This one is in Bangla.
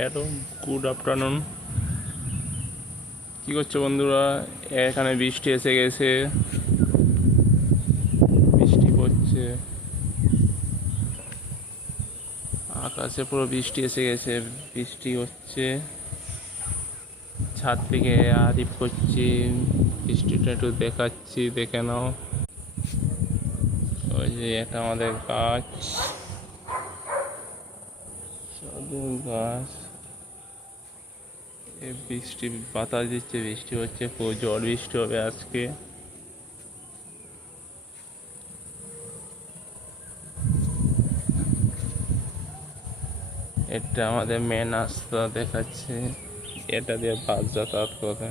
Hello, good afternoon. কী করছো বন্ধুরা? এখানে বৃষ্টি এসে গেছে, বৃষ্টি পড়ছে, আকাশে পুরো বৃষ্টি এসে গেছে, বৃষ্টি হচ্ছে। ছাদ থেকে আরিফ করছি, বৃষ্টিটা একটু দেখাচ্ছি, দেখে নাও। ওই যে এটা আমাদের গাছ, সজল গাছ। বৃষ্টি বাতাস দিচ্ছে, বৃষ্টি হচ্ছে, খুব ঝড় বৃষ্টি হবে আজকে। এটা আমাদের মেন রাস্তা দেখাচ্ছে, এটা দিয়ে বাস যাতায়াত করে।